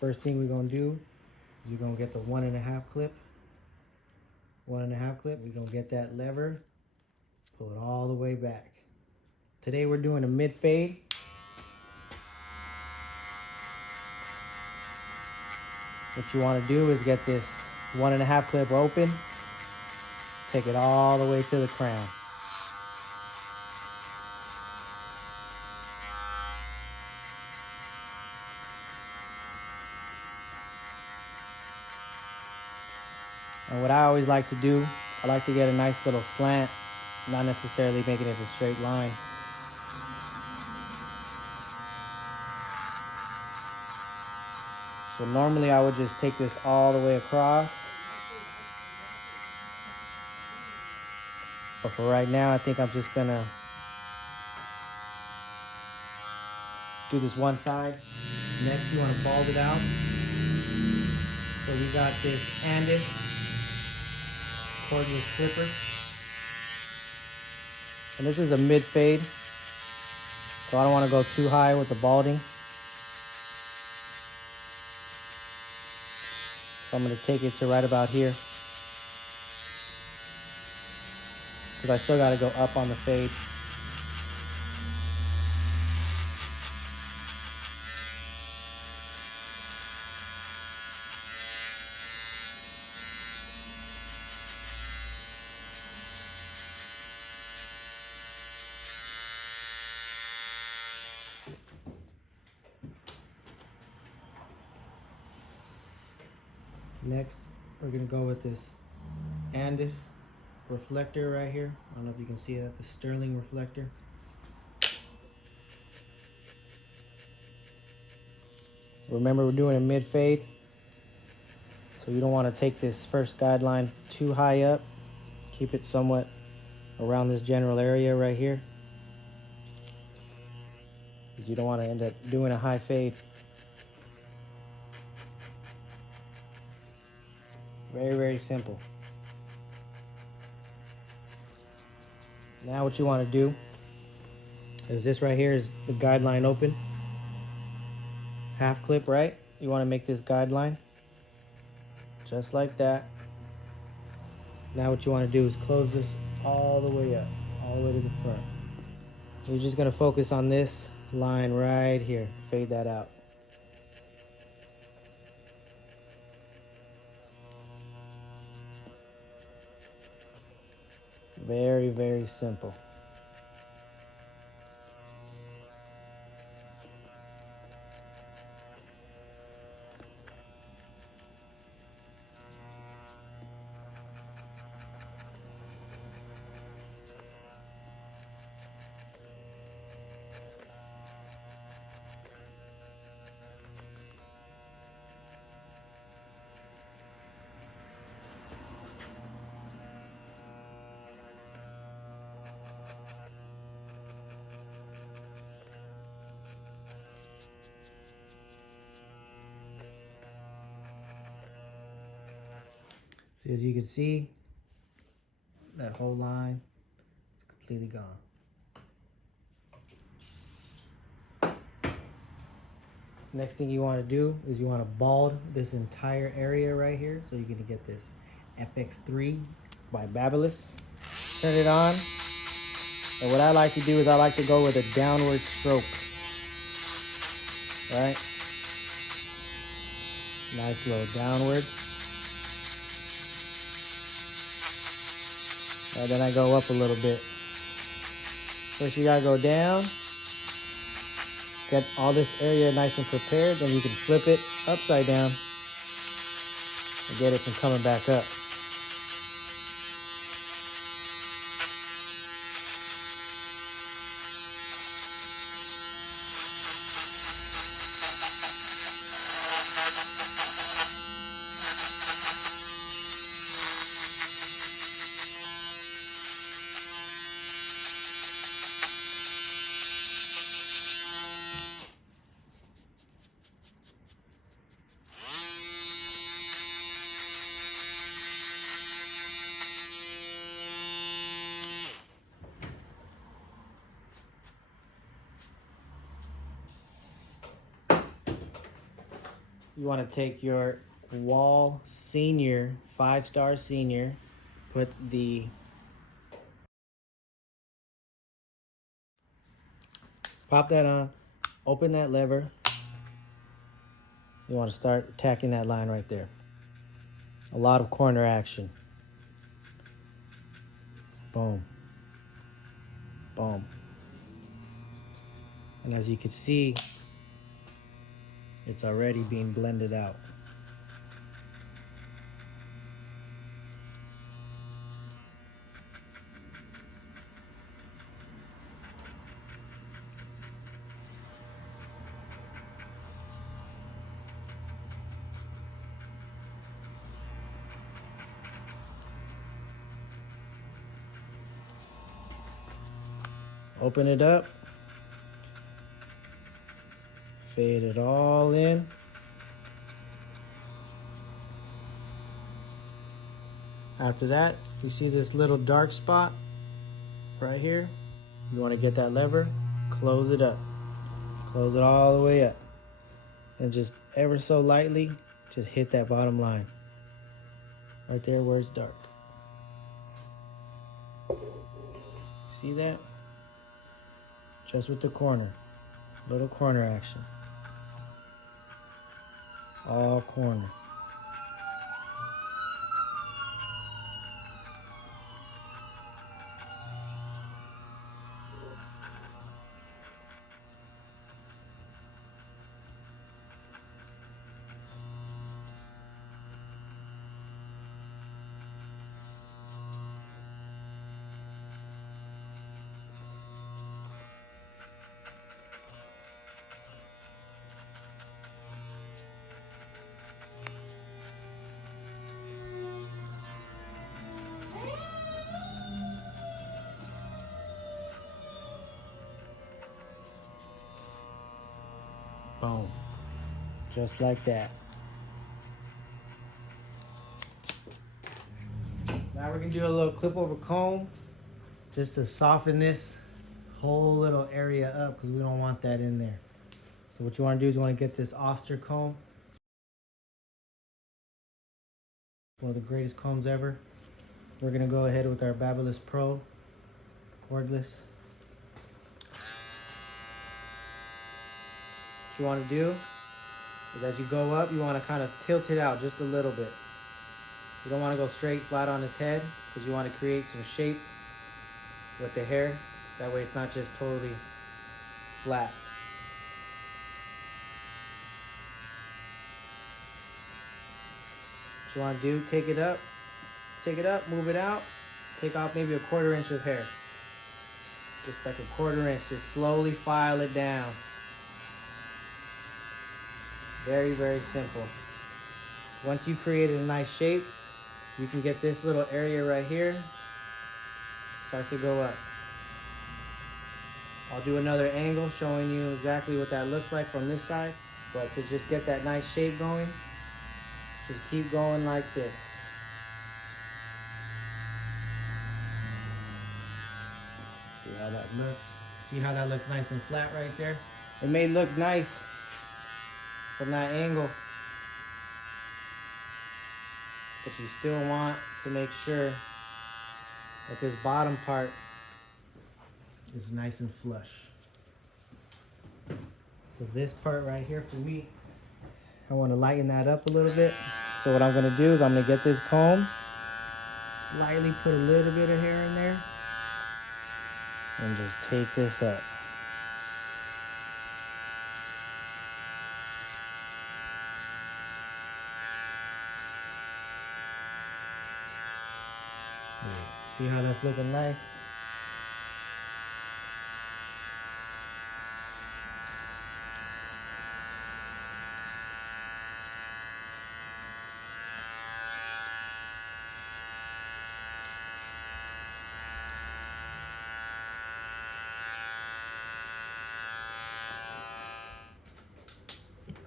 First thing we're gonna do is you're gonna get the 1.5 clip. 1.5 clip, we're gonna get that lever, pull it all the way back. Today we're doing a mid fade. What you wanna do is get this 1.5 clip open, take it all the way to the crown. And what I always like to do, I like to get a nice little slant, not necessarily making it a straight line. So normally I would just take this all the way across. But for right now, I think I'm just gonna do this one side. Next, you wanna bald it out. So we got this Andis cordless clipper. And this is a mid fade. So I don't wanna go too high with the balding. So I'm gonna take it to right about here. Because I still gotta go up on the fade. Next, we're gonna go with this Andis reflector right here. I don't know if you can see that, the Sterling reflector. Remember, we're doing a mid fade, so you don't want to take this first guideline too high up. Keep it somewhat around this general area right here, because you don't want to end up doing a high fade. Very, very simple. Now what you want to do is this right here is the guideline open. Half clip, right? You want to make this guideline just like that. Now what you want to do is close this all the way up, all the way to the front. You're just going to focus on this line right here. Fade that out. Very, very simple. So as you can see, that whole line is completely gone. Next thing you want to do is you want to bald this entire area right here. So you're going to get this FX3 by Babyliss. Turn it on. And what I like to do is I like to go with a downward stroke. Right? Nice little downward. And then I go up a little bit. First you gotta go down. Get all this area nice and prepared. Then you can flip it upside down and get it from coming back up. You want to take your wall senior, 5-star senior, put the pop that on, open that lever. You want to start attacking that line right there. A lot of corner action. Boom. Boom. And as you can see, it's already being blended out. Open it up. Fade it all in. After that, you see this little dark spot right here? You want to get that lever, close it up. Close it all the way up. And just ever so lightly, just hit that bottom line. Right there where it's dark. See that? Just with the corner. Little corner action. All corner. Boom. Just like that. Now we're gonna do a little clip over comb just to soften this whole little area up because we don't want that in there. So what you want to do is you want to get this Oster comb. One of the greatest combs ever. We're gonna go ahead with our Babyliss Pro cordless. What you want to do is as you go up, you want to kind of tilt it out just a little bit. You don't want to go straight flat on his head because you want to create some shape with the hair. That way it's not just totally flat. What you want to do, take it up, move it out, take off maybe a 1/4 inch of hair. Just like a 1/4 inch, just slowly file it down. Very, very simple. Once you created a nice shape, you can get this little area right here, starts to go up. I'll do another angle showing you exactly what that looks like from this side, but to just get that nice shape going, just keep going like this. See how that looks? See how that looks nice and flat right there? It may look nice from that angle, but you still want to make sure that this bottom part is nice and flush. So this part right here for me, I want to lighten that up a little bit. So what I'm going to do is I'm going to get this comb, slightly put a little bit of hair in there, and just take this up. See how that's looking nice?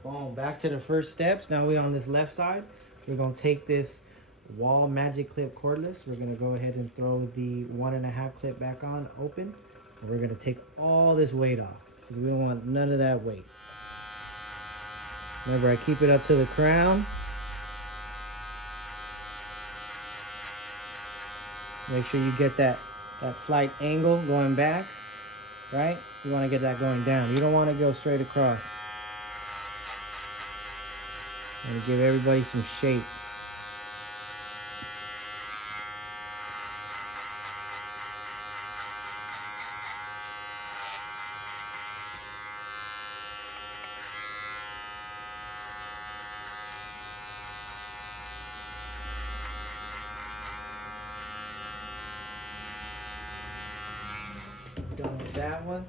Boom, back to the first steps. Now we're on this left side. We're gonna take this wall magic clip cordless. We're gonna go ahead and throw the 1.5 clip back on open. And we're gonna take all this weight off because we don't want none of that weight. Remember, I keep it up to the crown. Make sure you get that slight angle going back, right? You want to get that going down. You don't want to go straight across. And give everybody some shape. Done with that one.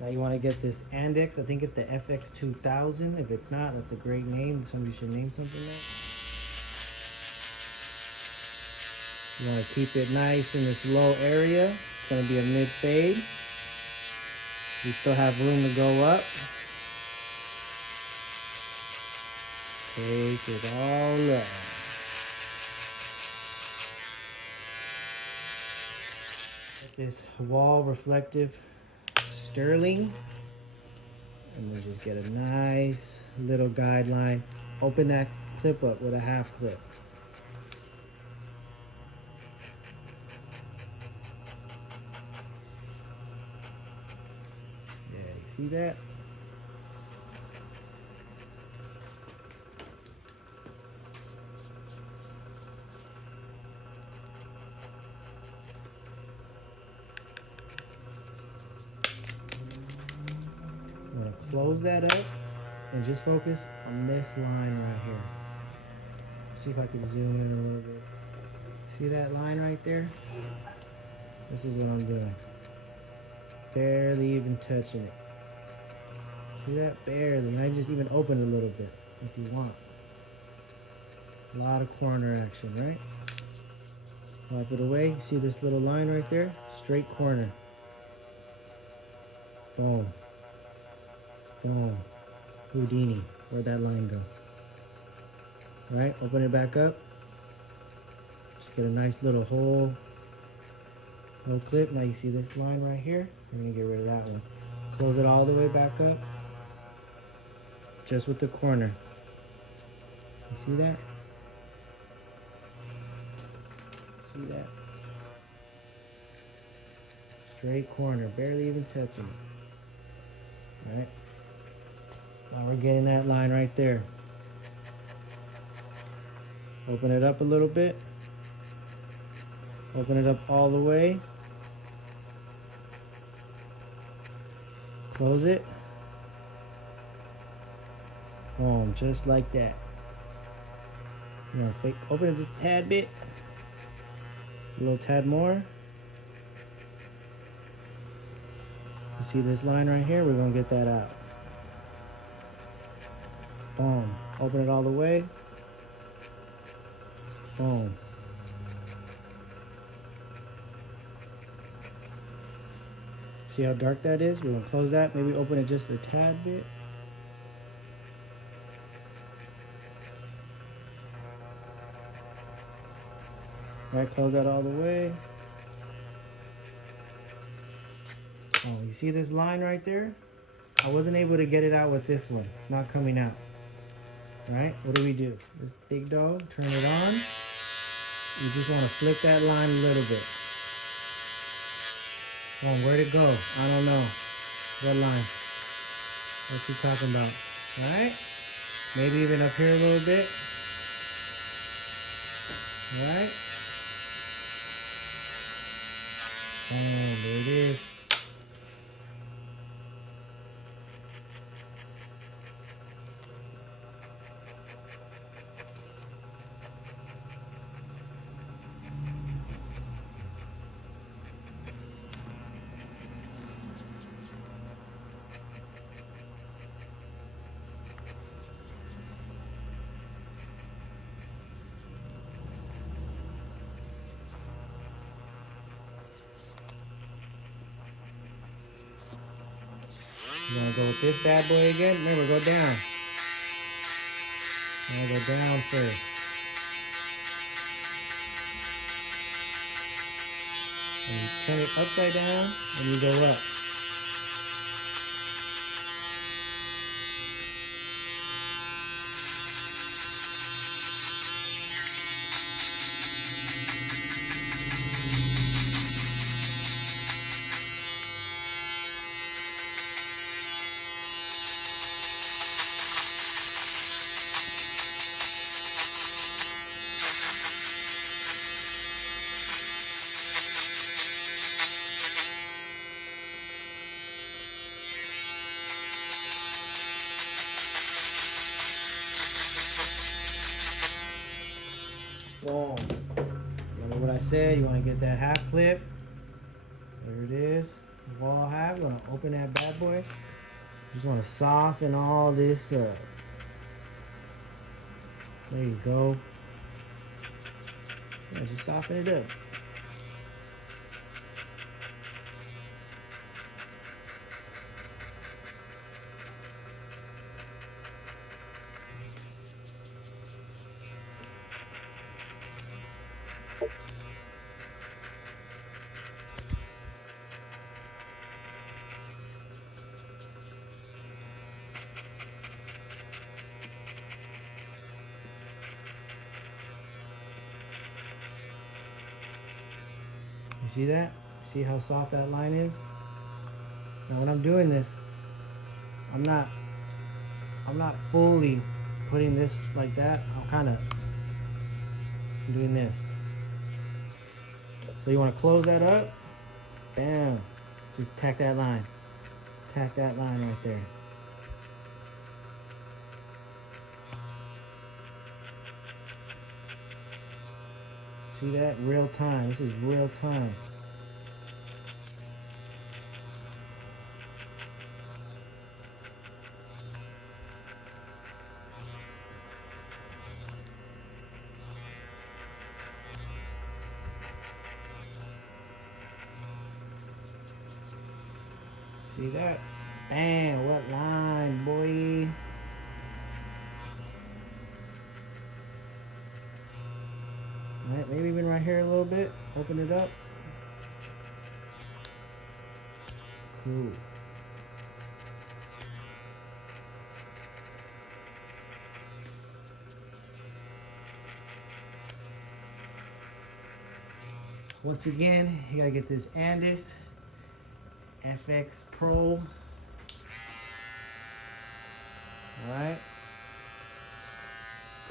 Now you want to get this Andex. I think it's the FX2000. If it's not, that's a great name. Somebody should name something that. You want to keep it nice in this low area. It's going to be a mid fade. You still have room to go up. Take it all up. Get this wall reflective sterling. And we'll just get a nice little guideline. Open that clip up with a half clip. Yeah, you see that? I'm gonna close that up and just focus on this line right here. See if I can zoom in a little bit. See that line right there? This is what I'm doing. Barely even touching it. See that? Barely. And I just even open a little bit if you want. A lot of corner action, right? Wipe it away. See this little line right there? Straight corner. Boom. Boom. Houdini. Where'd that line go? Alright, open it back up. Just get a nice little hole. No clip. Now you see this line right here. We're gonna get rid of that one. Close it all the way back up. Just with the corner. You see that? See that? Straight corner, barely even touching it. Alright. Now we're getting that line right there. Open it up a little bit. Open it up all the way. Close it. Boom, just like that. You know, open it just a tad bit. A little tad more. You see this line right here? We're gonna get that out. Boom. Open it all the way. Boom. See how dark that is? We're gonna close that. Maybe open it just a tad bit. All right, close that all the way. Oh, you see this line right there? I wasn't able to get it out with this one. It's not coming out. All right, what do? This big dog, turn it on. You just want to flip that line a little bit. Oh, where'd it go? I don't know. What line? What's he talking about? All right, maybe even up here a little bit. All right. Oh, there it is. You want to go with this bad boy again? Remember, go down. Now go down first. And you turn it upside down, and you go up. Boom. Remember what I said? You want to get that half clip. There it is. Wall half. You want to open that bad boy. Just want to soften all this up. There you go. Yeah, just soften it up. You see that? See how soft that line is? Now when I'm doing this, I'm not fully putting this like that. I'm kind of doing this. So you want to close that up. Bam. Just tack that line. Tack that line right there. See that? Real time. This is real time. See that? Bam, what line, boy? Alright, maybe even right here a little bit. Open it up. Cool. Once again, you gotta get this Andis FX Pro. Alright.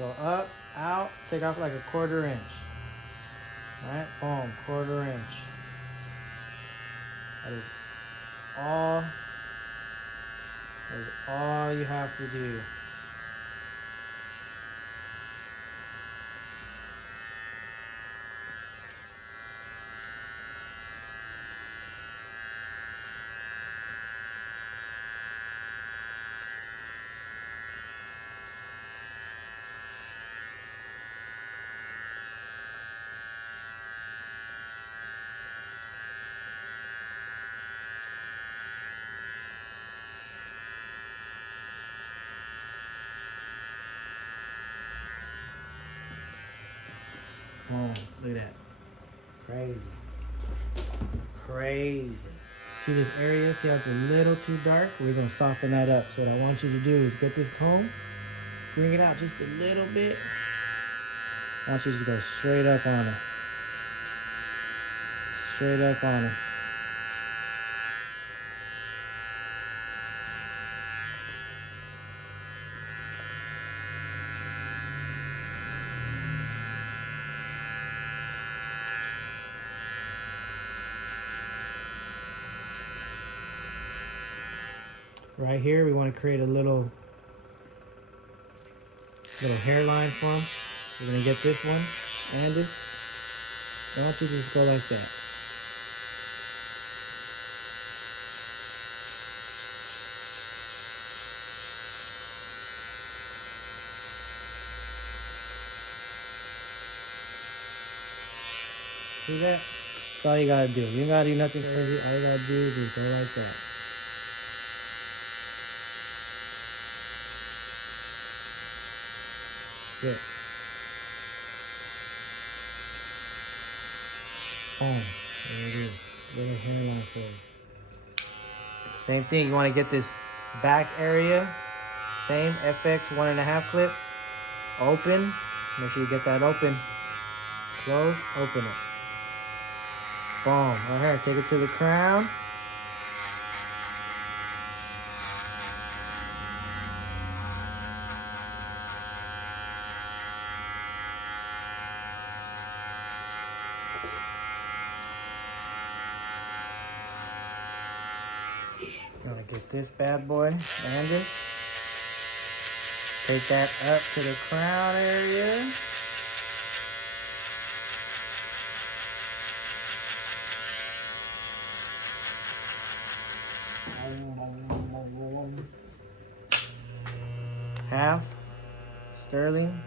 Go up, out, take off like a 1/4 inch. Alright, boom, 1/4 inch. That is all you have to do. Oh, look at that. Crazy. Crazy. See this area? See how it's a little too dark? We're going to soften that up. So what I want you to do is get this comb, bring it out just a little bit. I want you to just go straight up on it. Straight up on it. Right here, we want to create a little hairline for him. We're going to get this one, and this. I want you to just go like that. See that? That's all you got to do. You ain't got to do nothing crazy. All you got to do is just go like that. Good. Boom. There it is. Little hairline for you. Same thing. You want to get this back area. Same FX 1.5 clip. Open. Make sure you get that open. Close. Open it. Boom. Right here. Take it to the crown. You want to get this bad boy, and this. Take that up to the crown area. Half sterling.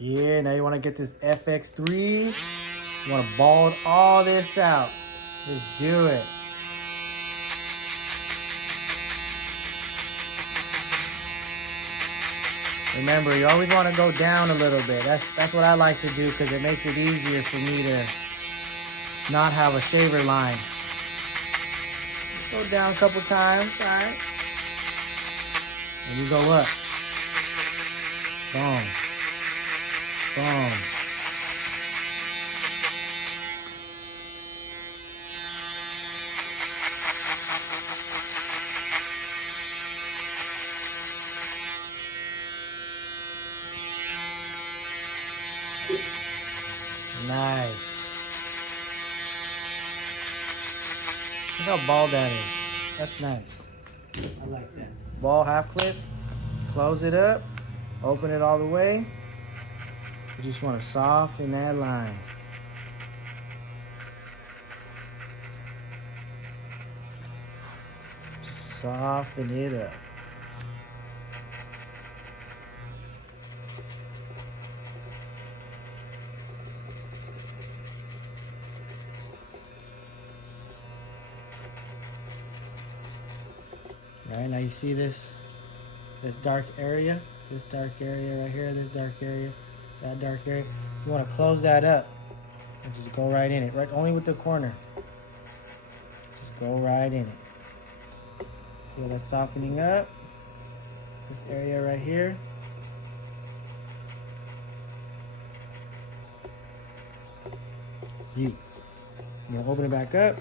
Yeah, now you want to get this FX3. You want to bald all this out. Just do it. Remember, you always want to go down a little bit. That's what I like to do because it makes it easier for me to not have a shaver line. Just go down a couple times, all right? And you go up. Boom. Boom. Nice. Look how bald that is. That's nice. I like that. Ball half clip. Close it up. Open it all the way. You just want to soften that line. Just soften it up. All right, now you see this dark area, this dark area right here, this dark area, that dark area. You want to close that up and just go right in it, right? Only with the corner. Just go right in it. See how that's softening up? This area right here. You want to open it back up.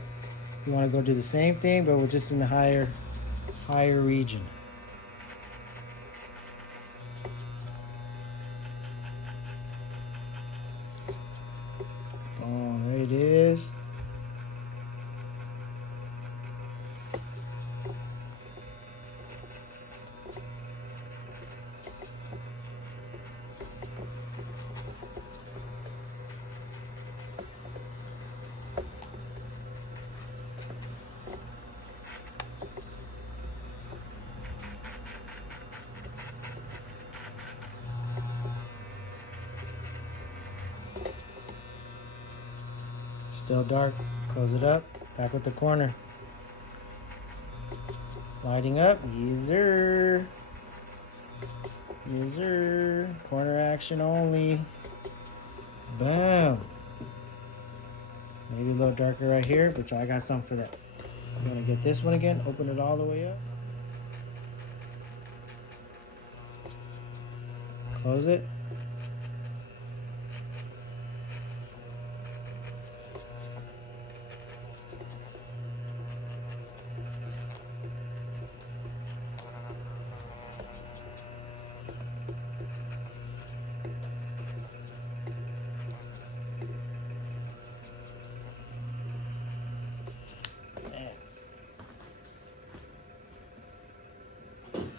You want to go do the same thing, but we're just in the higher region. Boom, there it is. Still dark. Close it up. Back with the corner. Lighting up. Yes, sir. Yes, sir. Corner action only. Boom. Maybe a little darker right here, but I got something for that. I'm gonna get this one again, open it all the way up. Close it.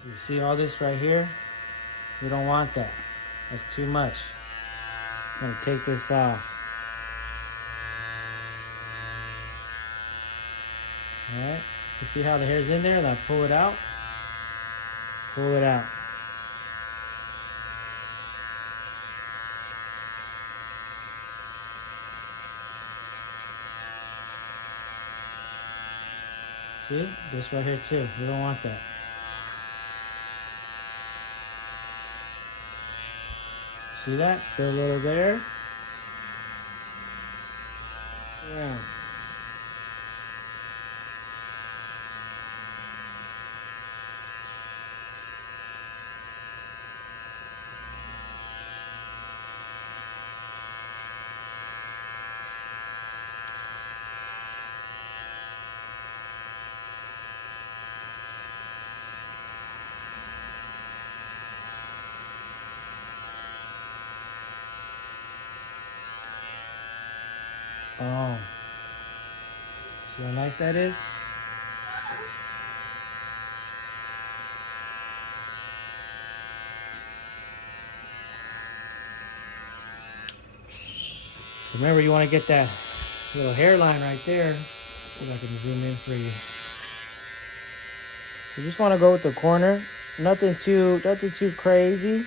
You see all this right here? We don't want that. That's too much. I'm gonna take this off. Alright, you see how the hair's in there and I pull it out? Pull it out. See, this right here too. We don't want that. See that? Still a little there. Yeah. Oh. See how nice that is? So remember, you want to get that little hairline right there. See if I can zoom in for you. You just want to go with the corner. Nothing too crazy.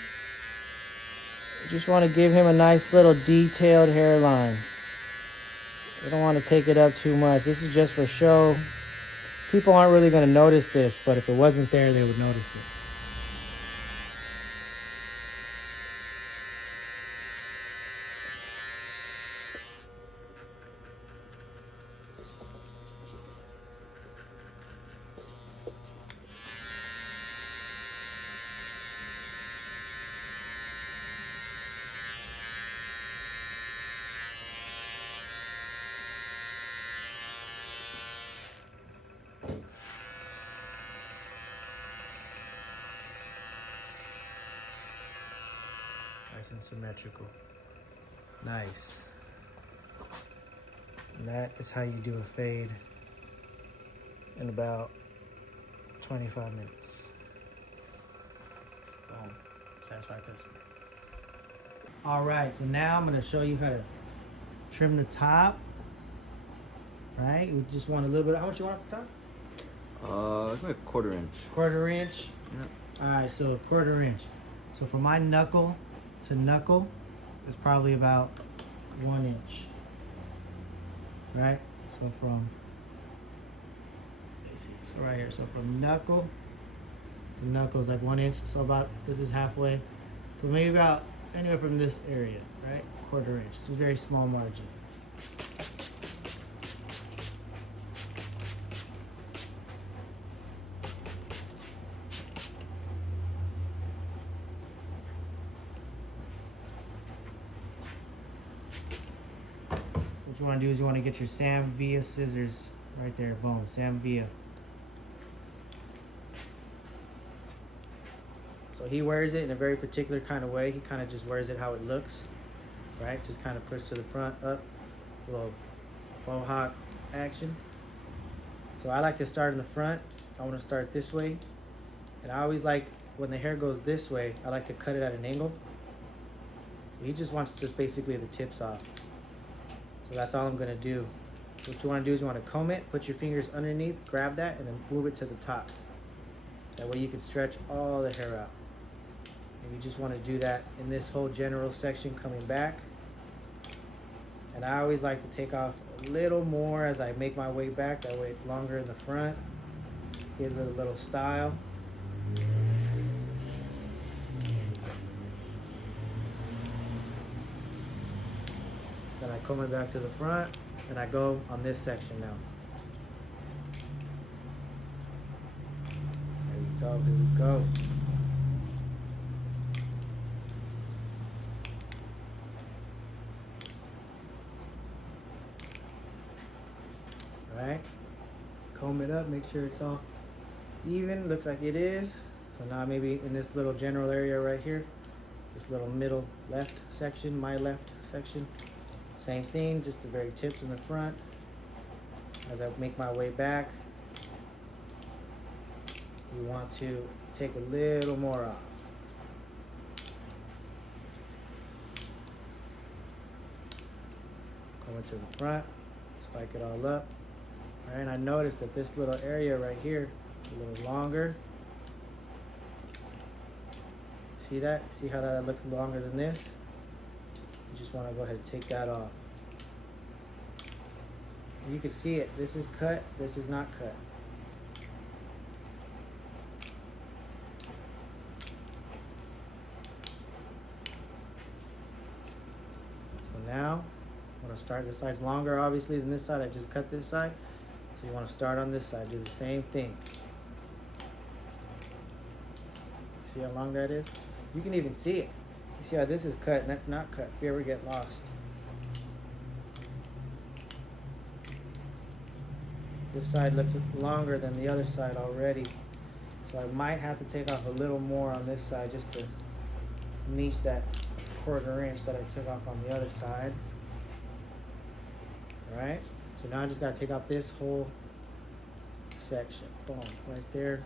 You just want to give him a nice little detailed hairline. You don't want to take it up too much. This is just for show. People aren't really going to notice this, but if it wasn't there, they would notice it. Nice and symmetrical. Nice. And that is how you do a fade in about 25 minutes. Boom. Satisfied customer. All right, so now I'm gonna show you how to trim the top. Right? We just want a little bit. How much you want at the top? Like a 1/4 inch. 1/4 inch? Yeah. All right, so a 1/4 inch. So from my knuckle to knuckle is probably about 1 inch. Right? So right here. So from knuckle to knuckle is like 1 inch. So about, this is halfway. So maybe about anywhere from this area, right? 1/4 inch. It's a very small margin. What you want to do is you want to get your Sam Villa scissors right there. Boom, Sam Villa. So he wears it in a very particular kind of way. He kind of just wears it how it looks, right? Just kind of push to the front, up, a little faux hawk action. So I like to start in the front. I want to start this way. And I always like, when the hair goes this way, I like to cut it at an angle. He just wants just basically the tips off. So that's all I'm gonna do. What you wanna do is you wanna comb it, put your fingers underneath, grab that, and then move it to the top. That way you can stretch all the hair out. And you just wanna do that in this whole general section coming back. And I always like to take off a little more as I make my way back. That way it's longer in the front. Gives it a little style. Then I comb it back to the front. And I go on this section now. Here we go. All right, comb it up, make sure it's all even. Looks like it is. So now maybe in this little general area right here, this little middle left section, my left section, same thing, just the very tips in the front. As I make my way back, you want to take a little more off. Go into the front, spike it all up. All right, and I noticed that this little area right here is a little longer. See that? See how that looks longer than this? You just want to go ahead and take that off. You can see it. This is cut. This is not cut. So now, I'm going to start. This side's longer, obviously, than this side. I just cut this side. So you want to start on this side. Do the same thing. See how long that is? You can even see it. You see how this is cut and that's not cut if you ever get lost. This side looks longer than the other side already. So I might have to take off a little more on this side just to meet that 1/4 inch that I took off on the other side. All right, so now I just gotta take off this whole section. Boom, right there.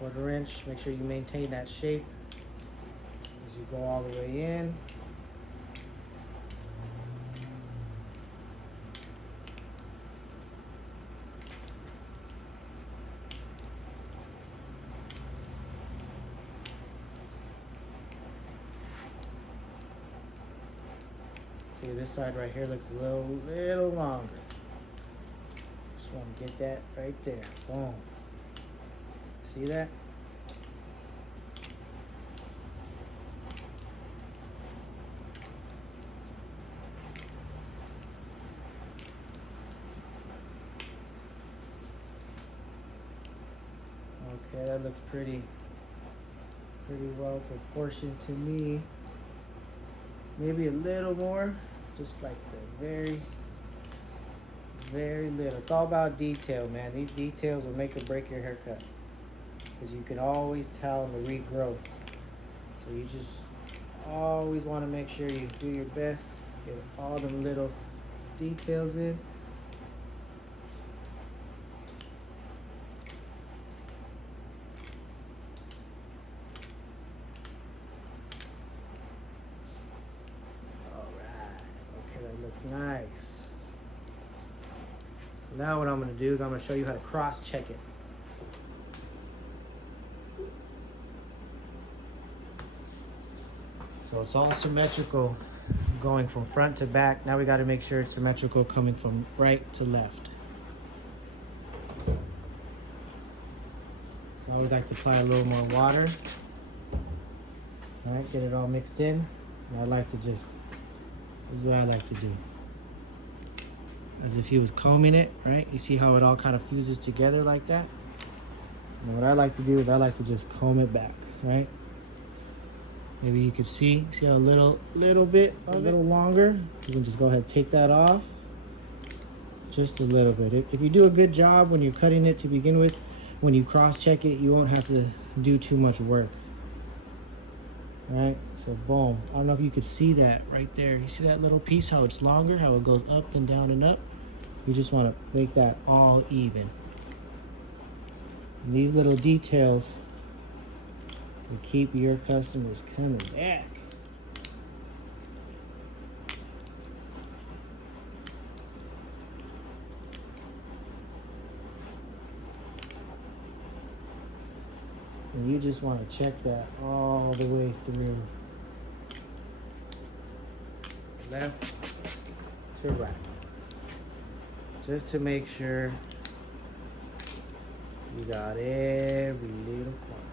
1/4 inch, make sure you maintain that shape as you go all the way in. See, this side right here looks a little longer. Just want to get that right there. Boom. See that? Okay, that looks pretty well proportioned to me. Maybe a little more, just like the very little. It's all about detail, man. These details will make or break your haircut, because you can always tell the regrowth. So you just always want to make sure you do your best, get all the little details in. Nice. Now what I'm going to do is I'm going to show you how to cross-check it. So it's all symmetrical going from front to back. Now we got to make sure it's symmetrical coming from right to left. I always like to apply a little more water. All right, get it all mixed in. And I like to this is what I like to do. As if he was combing it, right? You see how it all kind of fuses together like that? And what I like to do is I like to just comb it back, right? Maybe you can see how a little bit, a little longer. You can just go ahead and take that off. Just a little bit. If you do a good job when you're cutting it to begin with, when you cross-check it, you won't have to do too much work. Right, so boom. I don't know if you could see that right there. You see that little piece, how it's longer, how it goes up and down and up? You just want to make that all even. And these little details will keep your customers coming back. And you just want to check that all the way through. Left to right. Just to make sure you got every little corner.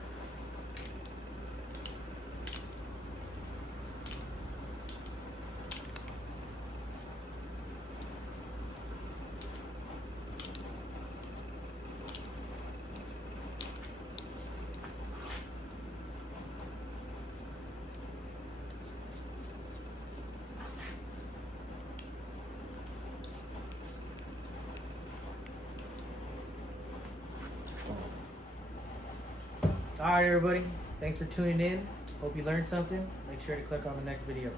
Alright, everybody. Thanks for tuning in. Hope you learned something. Make sure to click on the next video.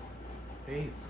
Peace.